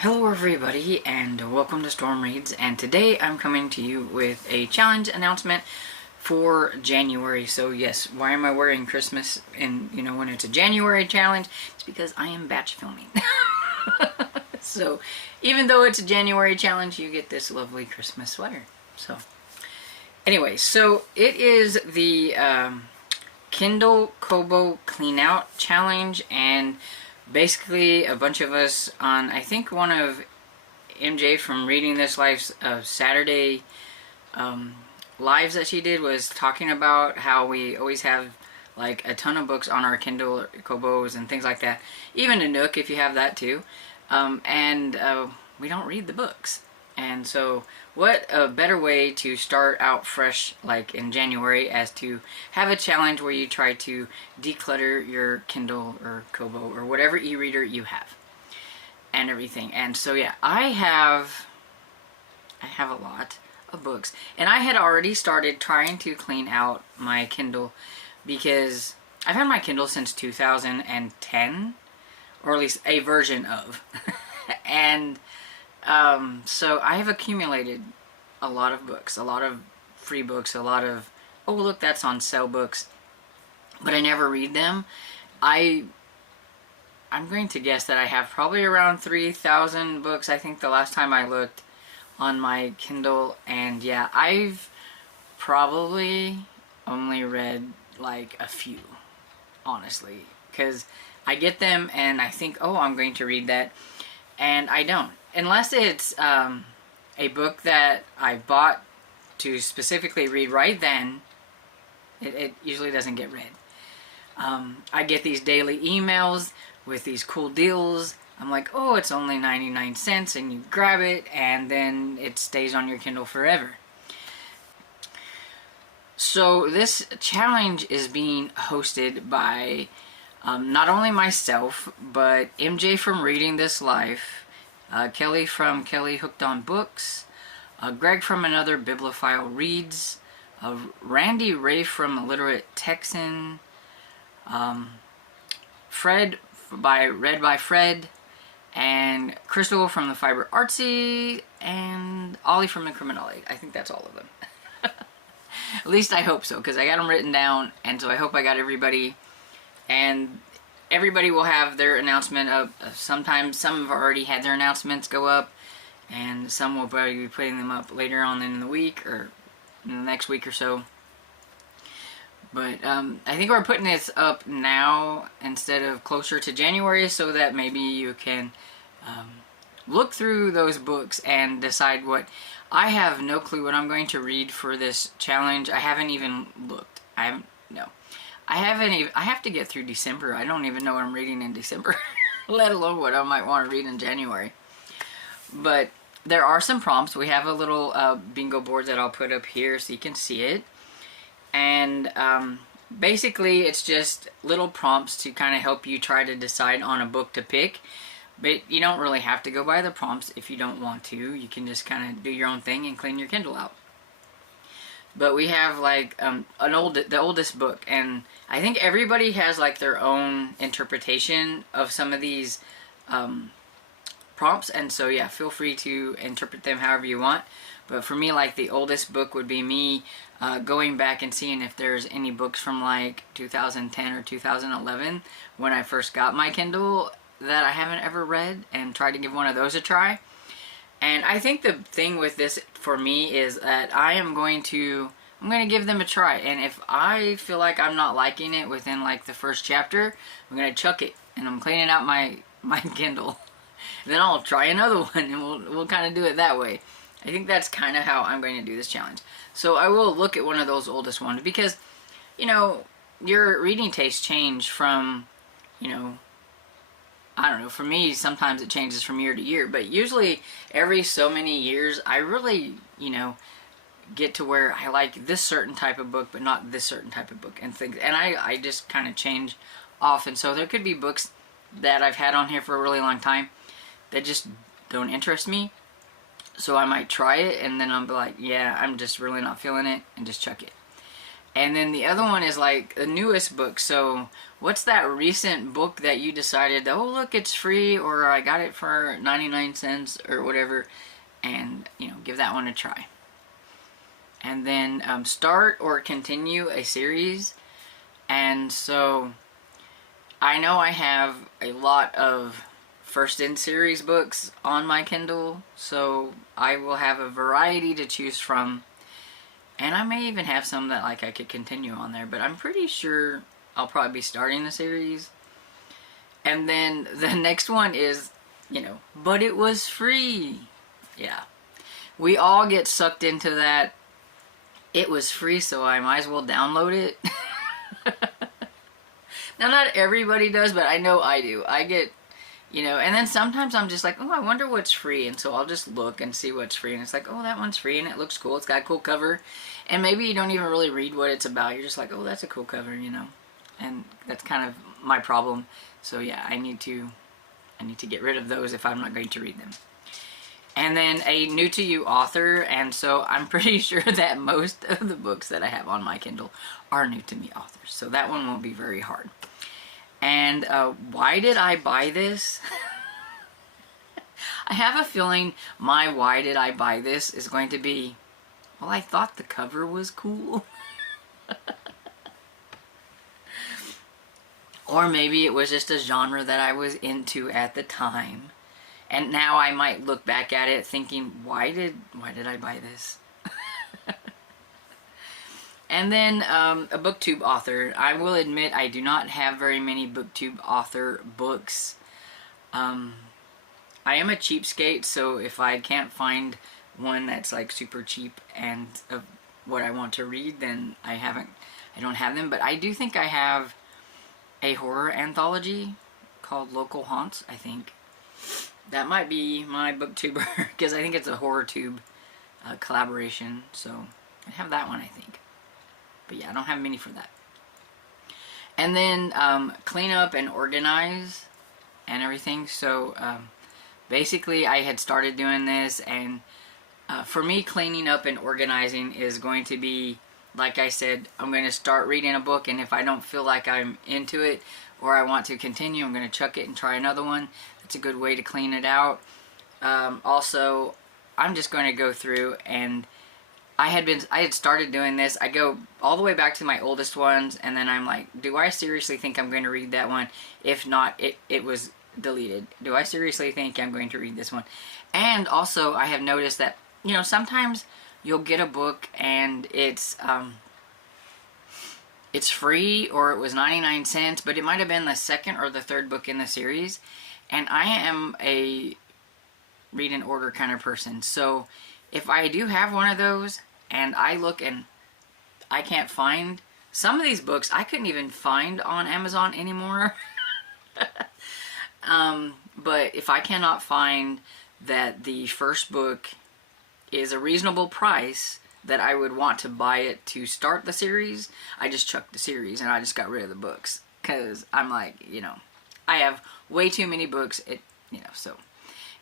Hello everybody and welcome to Storm Reads, and today I'm coming to you with a challenge announcement for January. So yes, why am I wearing Christmas when it's a January challenge? It's because I am batch filming. So even though it's a January challenge, you get this lovely Christmas sweater. So anyway, so it is the Kindle Kobo Clean Out Challenge, and basically a bunch of us on, I think one of MJ from Reading This Life's Saturday lives that she did was talking about how we always have like a ton of books on our Kindle Kobos and things like that, even a Nook if you have that too, and we don't read the books. And so what a better way to start out fresh like in January as to have a challenge where you try to declutter your Kindle or Kobo or whatever e-reader you have and everything. And so yeah, I have a lot of books, and I had already started trying to clean out my Kindle because I've had my Kindle since 2010, or at least a version of. And so I have accumulated a lot of books, a lot of free books, a lot of, oh look, that's on sale books, but I never read them. I'm going to guess that I have probably around 3,000 books, I think the last time I looked on my Kindle. And yeah, I've probably only read like a few, honestly, because I get them and I think, oh, I'm going to read that, and I don't. Unless it's a book that I bought to specifically read right then, it usually doesn't get read. I get these daily emails with these cool deals. I'm like, oh, it's only 99 cents, and you grab it, and then it stays on your Kindle forever. So this challenge is being hosted by not only myself, but MJ from Reading This Life, Kelly from Kelly Hooked on Books, Greg from Another Bibliophile Reads, Randy Ray from Literate Texan, Fred Read by Fred, and Crystal from the Fiber Artsy, and Ollie from the Criminology. I think that's all of them. At least I hope so, because I got them written down, and so I hope I got everybody. And everybody will have their announcement up. Sometimes some have already had their announcements go up, and some will probably be putting them up later on in the week or in the next week or so. But I think we're putting this up now instead of closer to January, so that maybe you can look through those books and decide what. I have no clue what I'm going to read for this challenge. I haven't even looked. I have to get through December. I don't even know what I'm reading in December, let alone what I might want to read in January. But there are some prompts. We have a little bingo board that I'll put up here so you can see it. And basically it's just little prompts to kind of help you try to decide on a book to pick. But you don't really have to go by the prompts if you don't want to. You can just kind of do your own thing and clean your Kindle out. But we have like the oldest book, and I think everybody has like their own interpretation of some of these prompts, and so yeah, feel free to interpret them however you want. But for me, like the oldest book would be me going back and seeing if there's any books from like 2010 or 2011 when I first got my Kindle that I haven't ever read, and try to give one of those a try. And I think the thing with this for me is that I'm going to give them a try. And if I feel like I'm not liking it within like the first chapter, I'm going to chuck it, and I'm cleaning out my Kindle. Then I'll try another one, and we'll kind of do it that way. I think that's kind of how I'm going to do this challenge. So I will look at one of those oldest ones, because, your reading tastes change from, I don't know, for me, sometimes it changes from year to year, but usually every so many years, I really, get to where I like this certain type of book, but not this certain type of book and things. And I just kind of change off. And so there could be books that I've had on here for a really long time that just don't interest me. So I might try it, and then I'll be like, yeah, I'm just really not feeling it, and just chuck it. And then the other one is like the newest book. So what's that recent book that you decided, oh look, it's free, or I got it for 99 cents or whatever, and give that one a try. And then start or continue a series. And so I know I have a lot of first in series books on my Kindle, so I will have a variety to choose from. And I may even have some that like I could continue on there, but I'm pretty sure I'll probably be starting the series. And then the next one is, but it was free. Yeah. We all get sucked into that. It was free, so I might as well download it. Now, not everybody does, but I know I do. I get, and then sometimes I'm just like, oh, I wonder what's free. And so I'll just look and see what's free. And it's like, oh, that one's free and it looks cool. It's got a cool cover. And maybe you don't even really read what it's about. You're just like, oh, that's a cool cover, And that's kind of my problem. So yeah, I need to get rid of those if I'm not going to read them. And then a new to you author, and so I'm pretty sure that most of the books that I have on my Kindle are new to me authors. So that one won't be very hard. And why did I buy this? I have a feeling my why did I buy this is going to be, well, I thought the cover was cool. Or maybe it was just a genre that I was into at the time. And now I might look back at it thinking, why did I buy this? And then a booktube author. I will admit I do not have very many booktube author books. I am a cheapskate, so if I can't find one that's like super cheap and what I want to read, then I don't have them. But I do think I have a horror anthology called Local Haunts, I think. That might be my booktuber, because I think it's a horror tube collaboration, so I have that one, I think. But yeah, I don't have many for that. And then clean up and organize and everything. So basically I had started doing this, and for me, cleaning up and organizing is going to be, like I said, I'm going to start reading a book, and if I don't feel like I'm into it or I want to continue, I'm going to chuck it and try another one. That's a good way to clean it out. Also, I'm just going to go through, and I had started doing this. I go all the way back to my oldest ones, and then I'm like, do I seriously think I'm going to read that one? If not, it was deleted. Do I seriously think I'm going to read this one? And also, I have noticed that, sometimes you'll get a book and it's free, or it was 99 cents, but it might have been the second or the third book in the series. And I am a read and order kind of person. So if I do have one of those and I look and I can't find some of these books, I couldn't even find on Amazon anymore. But if I cannot find that the first book is a reasonable price that I would want to buy it to start the series, I just chucked the series and I just got rid of the books. Because I'm like, I have way too many books, so.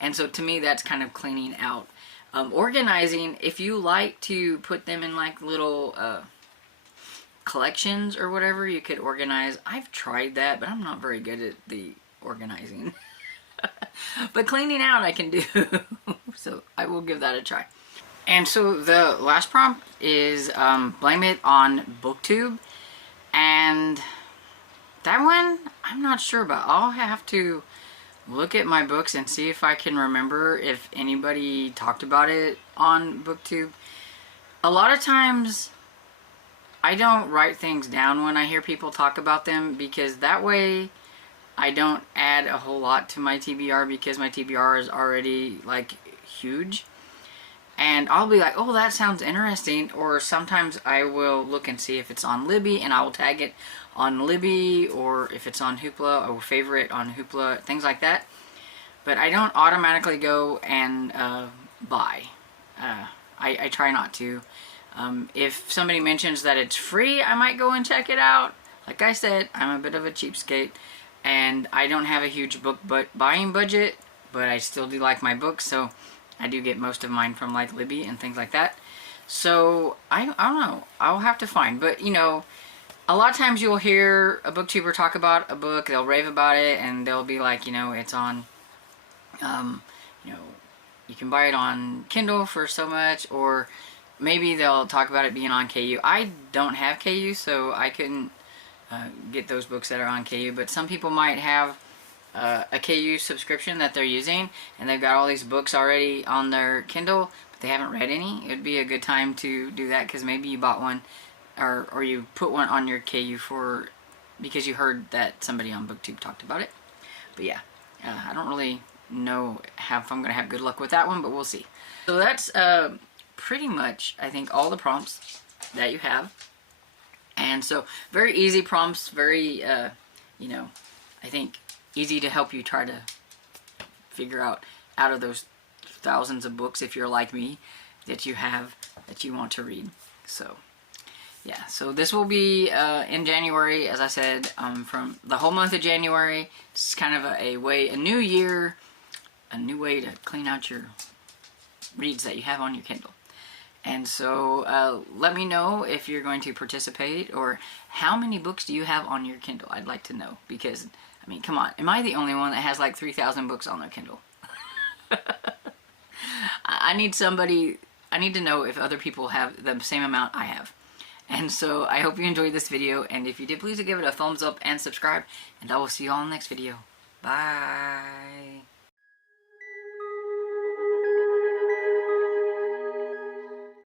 And so to me, that's kind of cleaning out. Organizing, if you like to put them in like little collections or whatever, you could organize. I've tried that, but I'm not very good at the organizing. But cleaning out I can do. So I will give that a try. And so the last prompt is blame it on BookTube. And that one, I'm not sure about. I'll have to look at my books and see if I can remember if anybody talked about it on BookTube. A lot of times, I don't write things down when I hear people talk about them, because that way I don't add a whole lot to my TBR, because my TBR is already like huge. And I'll be like, oh, that sounds interesting. Or sometimes I will look and see if it's on Libby, and I will tag it on Libby, or if it's on Hoopla, I will favorite on Hoopla, things like that. But I don't automatically go and buy. I try not to. If somebody mentions that it's free, I might go and check it out. Like I said, I'm a bit of a cheapskate, and I don't have a huge book buying budget, but I still do like my books, so I do get most of mine from like Libby and things like that. So I don't know. I'll have to find. But you know, a lot of times you'll hear a booktuber talk about a book. They'll rave about it, and they'll be like, you know, it's on, you know, you can buy it on Kindle for so much, or maybe they'll talk about it being on KU. I don't have KU, so I couldn't get those books that are on KU. But some people might have a KU subscription that they're using, and they've got all these books already on their Kindle, but they haven't read any. It would be a good time to do that, because maybe you bought one, or you put one on your KU for, because you heard that somebody on BookTube talked about it. But yeah, I don't really know if I'm going to have good luck with that one, but we'll see. So that's pretty much, I think, all the prompts that you have. And so, very easy prompts, very, you know, I think easy to help you try to figure out of those thousands of books, if you're like me, that you have that you want to read. So yeah, so this will be in January, as I said, from the whole month of January. It's kind of a new year, a new way to clean out your reads that you have on your Kindle. And so let me know if you're going to participate, or how many books do you have on your Kindle. I'd like to know, because I mean, come on, am I the only one that has like 3,000 books on their Kindle? I need to know if other people have the same amount I have. And so I hope you enjoyed this video, and if you did, please give it a thumbs up and subscribe, and I will see you all in the next video. Bye!